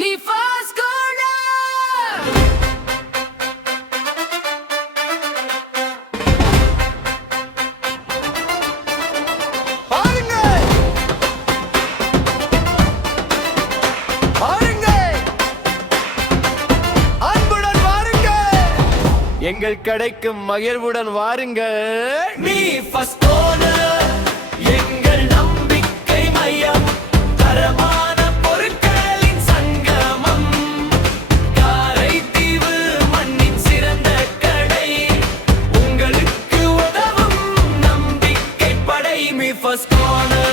Leafers Corner. எங்கள் கடைக்கு மகிழ்வுடன் வாருங்கள். மீ ஃபர்ஸ்ட் கோனர் எங்கள் நம்பிக்கை மையம், தரமான பொருட்களின் சங்கமம், காரைதீவு மண்ணின் சிறந்த கடை, உங்களுக்கு உதவும் நம்பிக்கை படை. Me first corner.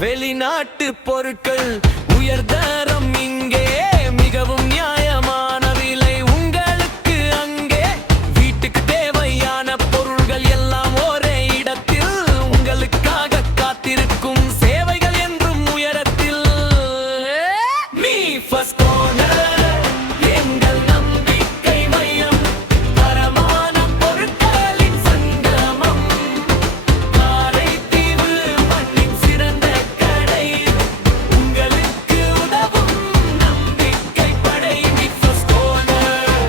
வெளிநாட்டு பொருட்கள் உயர்தரம் இங்கே, மிகவும் நியாயமான விலை உங்களுக்கு அங்கே. வீட்டுக்கு தேவையான பொருள்கள் எல்லாம் ஒரே இடத்தில், உங்களுக்காக காத்திருக்கும் சேவைகள் என்றும் உயரத்தில். மீ ஃபர்ஸ்ட் கோனர் எங்கள் நம்பிக்கை மையம், தரமான பொருட்களின் சங்கமம், காரைதீவு மண்ணின் சிறந்த கடை, உங்களுக்கு உதவும் நம்பிக்கை படை. Me first corner.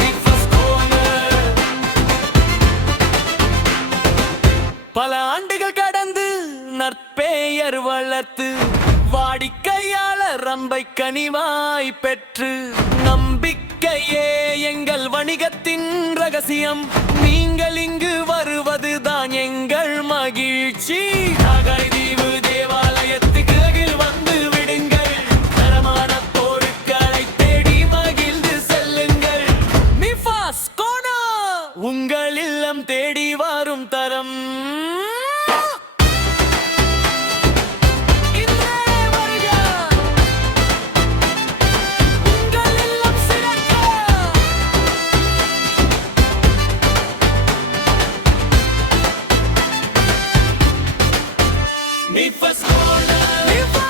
Me first corner. பல ஆண்டுகள் கடந்து நற்பெயர் வளர்த்து, வாடிக்கையாளர் அன்பை கனிவாய் பெற்று, நம்பிக்கையே எங்கள் வணிகத்தின் ரகசியம். நீங்கள் இங்கு வருவதுதான் எங்கள் மகிழ்ச்சி. காரைதீவு தேவாலயத்துக்கு அருகில் வந்து விடுங்கள், தரமான பொருட்களை தேடி மகிழ்ந்து செல்லுங்கள். மீ ஃபர்ஸ்ட் கோனர் உங்கள் இல்லம் தேடி வரும் தரம். Me first corner.